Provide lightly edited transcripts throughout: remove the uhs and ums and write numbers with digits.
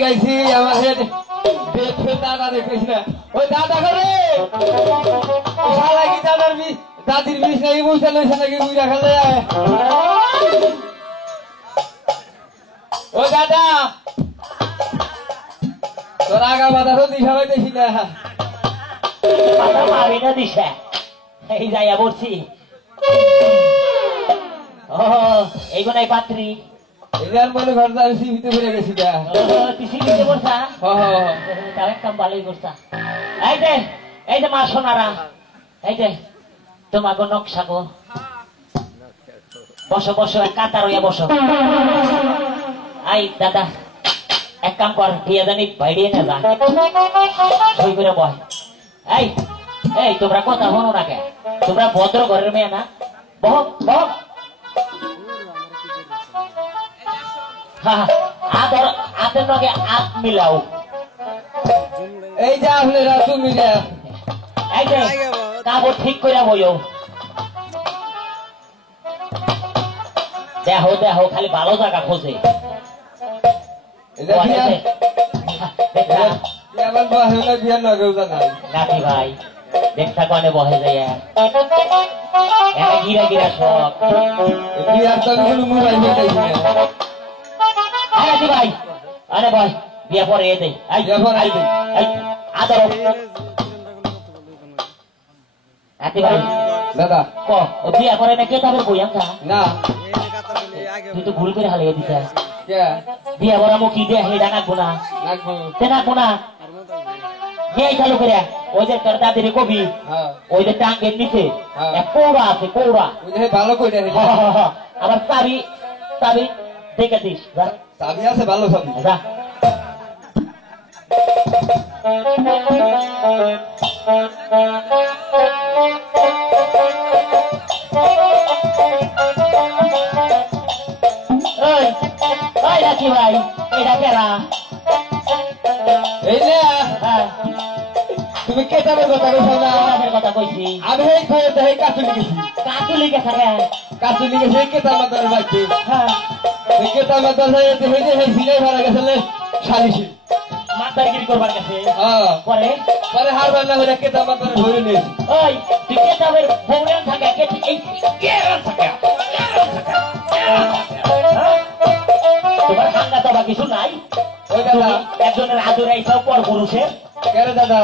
গাইছি আমাদের দাদা দেখেছি না ওই দাদা করে শালা কি দাদির বিষ নাকি বুঝতে লইছে নাকি বুঝা খেলে ও দাদা তোর আগা মাথা তো দিশা পাইতেছি না মারি না দিশা এই যাইয়া বলছি ও এইগুলাই পাত্রী এবার মনে ঘর আমি সিমিতে ভরে গেছি না তুই সিমিতে বসা তার একটা ভালোই করছা এই যে মা সোনারা এই যে তোমাকে নকশা গো বসো বসো কাতার হইয়া বসো আই দাদা এক কাম কর বিয়ে জানি বাইরে না যা সই করে বয় এই এই তোমরা কথা হনো না কে তোমরা ভদ্র ঘরের মেয়ে না বহ বহ আদর আতের লগে আত মিলাও এই যে আপনারা তুমি এই যে কাপড় ঠিক করে বইও দেখো দেখো খালি ভালো জায়গা খোঁজে নাতি ভাই দেখা কনে বহে যায় গিরা গিরা সব নাতি ভাই আরে ভাই বিয়া পরে এ দেই আদর নাতি ভাই দাদা ক ও বিয়া করে না কে তাদের বই আমছা না তুই তো ভুল করে হালিয়ে দিছা কে বিয়া বড় মুখি দে হেডা নাকবো না লাগবো তে নাকবো না এই চালু করে ওই যে তোর দাদির কবি ওই যে টাঙ্গের নিচে এক কৌড়া আছে কৌড়া ভালো করে আবার চাবি চাবি দেখে দিস চাবি আছে ভালো চাবি যা নাকি ভাই এটা কেরা এই নে তুমি কেটাবের কথা কইছো না আমাদের কথা কইছি আমি এই খাই দেই কাতুলি গেছি কাতুলি গেছে রে কাতুলি গেছি কেটা মাদার বাকি হ্যাঁ এই কেটা মাদার হইতে হইতে এই সিলাই ভাড়া গেছলে শালিশি মাতারগিরি করবার কাছে পরে পরে হারবার না হইলে কেটা মাদার ধরে নে ওই তুই কেটাবের ভৌরেন থাকে কে এই কেরা থাকে তোমার হাঙ্গা তো বা কিছু নাই ওই দাদা একজনের আদরে এইসব পর পুরুষের কেরে দাদা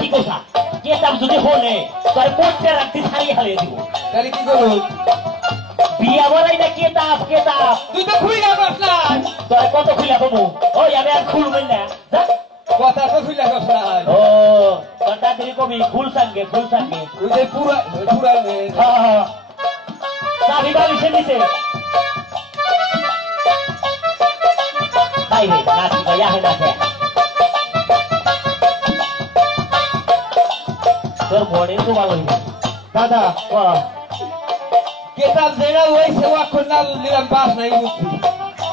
কি কথা কেতাব যদি হলে তোর পড়তে রাখতে ছাড়িয়ে হারিয়ে দিব তাহলে কি করব বিয়া বলাই না কেতাব কেতাব তুই তো খুইলা বসলা তোর কত খুইলা বাবু ওই আমি আর খুলবেন না কথা তো খুইলা বসলা ও তোর দাদির কবি ফুল সঙ্গে ওই যে পুরা চাবি বালিশের নিচে বাইরে নাচি ভাই আহে নাচে তোর বড়ে তো ভালো দাদা কেতাব যেটা ওই সেবা করলাম নিলাম বাস নাই মুক্তি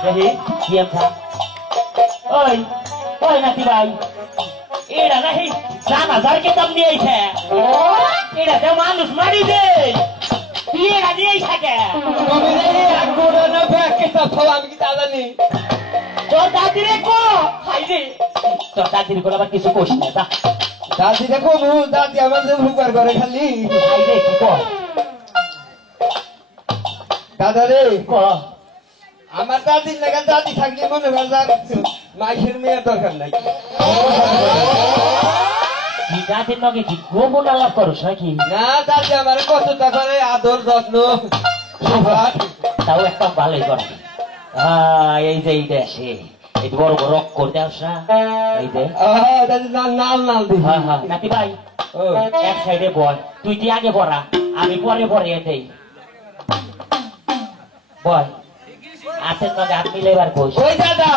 দেখি কি আমছা ওই ওই নাতি ভাই এরা নাহি 3000 কেতাব নিয়ে আইছে এরা তো মানুষ মারি দে এরা নিয়ে থাকে তুমি এই আগুড়া না ব্যাগ কেতাব খাওয়া আমি কি দাদা নি তোর দাদিরে কো হাই রে তোর দাদির কোন আবার কিছু কইস না দা দাদি দেখো দাদি আমাদের উপকার করে খালি হাই রে কি কো দাদা রে কো আমার দাদির লাগা দাদি থাকলে মনে হয় মাইশের মেয়ের দরকার নাই কি দাদির লগে কি গোপন আলাপ করছ নাকি না দাদি আমার কতটা করে আদর যত্ন তাও একটা ভালোই করে এই যে এই দেশে এই বড় বড় রক করতে আসা এই যে দাদি নাল দি নাতি ভাই এক সাইডে বল তুই কি আগে পড়া আমি পরে পরে দেই বল আছেন না হাত মিলেবার কইস ওই দাদা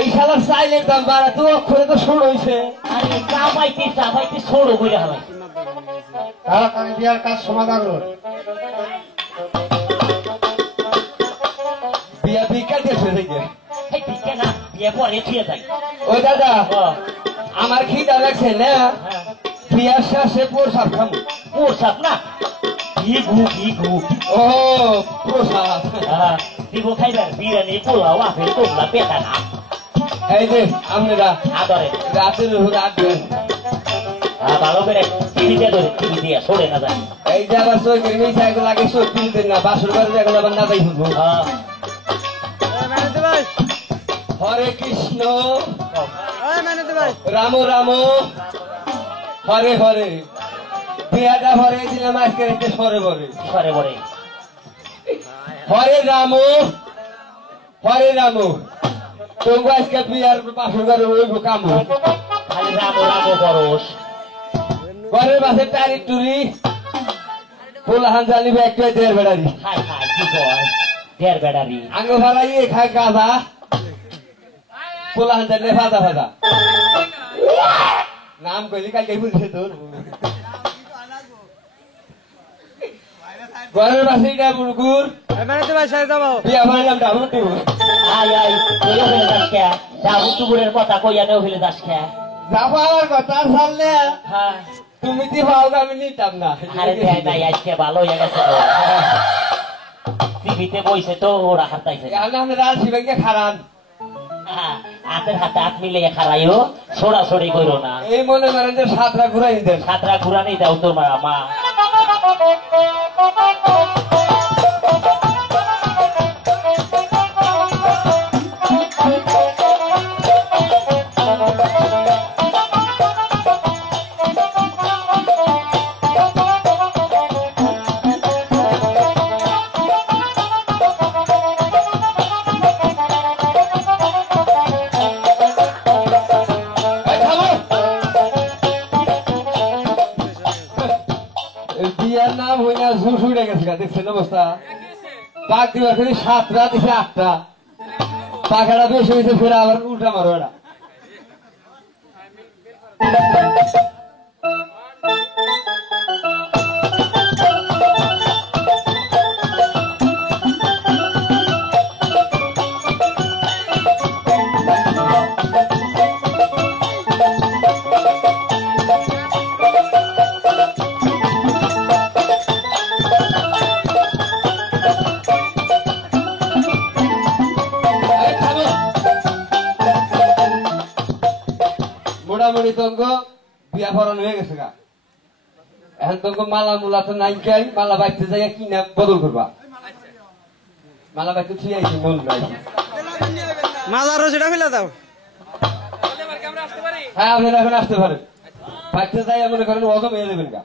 এই শালার সাইলের দাম বাড়া তো অক্ষরে তো শুরু হইছে আরে চাপাইতে ছোড়ো কইরা হবে তাড়াতাড়ি বিয়ার কাজ সমাধান কর বিয়া ভিক্ষা দিয়েছে দেখে এই দিকে না বিয়ে পরে থিয়ে যাই ওই দাদা আমার খিদা লাগছে না বিয়ার শেষে পোরসাপ খামু পোরসাপ না ভিগু ও প্রসাদ দিব খাইবার বিরিয়ানি পোলাও আপেল তোমরা পেতা না এই যে আপনারা আদরে রাতের রাত ভালো করে টিভি দিয়ে সরে না যায় এই যে আবার সই করে মিশা এগুলো আগে সত্যি দিতেন না বাসুর বাড়ি এগুলো আবার না যাই শুনবো হরে কৃষ্ণ রাম রাম হরে হরে বিয়াটা হরে দিলাম আজকে রেখে সরে বরে সরে বরে হরে রাম তবু আজকে বিয়ার বাসুর ঘরে ওইব কাম খালি রাম বরস ঘরের পাশে টারি টুরি পোলাহান জানিবে একটা দেড় বেড়ারি হাই কি কয় দেড় বেড়ারি আগে ভালাই খায় গাঁদা পোলাহান জানলে ফাদা ফাদা নাম কইলি কালকে বুঝছে তোর ঘরের পাশে এটা মুরগুর বিয়া ভাইলাম ডাবল দিব ডাবু চুগুরের কথা কইয়া নেও ফেলে দাস খেয়া যাবো আমার কথা ছাড়লে হ্যাঁ তুমি কি ভাও আমি নিতাম না আরে নাই আজকে ভালো হয়ে গেছে টিভিতে বইছে তো ওরা হাতাইছে আমরা রাল শিবাইকে খারান হাতের হাতে হাত মিলে খারাইও ছড়াছড়ি করো না এই মনে করেন যে সাতরা ঘুরাই দেন সাতরা ঘুরানি দাও তোমার মা বিয়ার নাম হই না ঝুস উঠে গেছে দেখছেন অবস্থা পাক দিবার খালি সাতটা দিছে আটটা পাখাটা বেশি হয়েছে ফের আবার উল্টা মারো এটা মোটামুটি তঙ্গ বিয়া ফরান হয়ে গেছে গা এখন তঙ্গ মালা মুলা তো নাই খাই মালা বাইতে যাই কিনা বদল করবা মালা বাইতে ঠিক আছে মন নাই মালারও সেটা ফেলে দাও হ্যাঁ আপনারা এখন আসতে পারেন বাইতে যাই মনে করেন অগম হয়ে যাবেন গা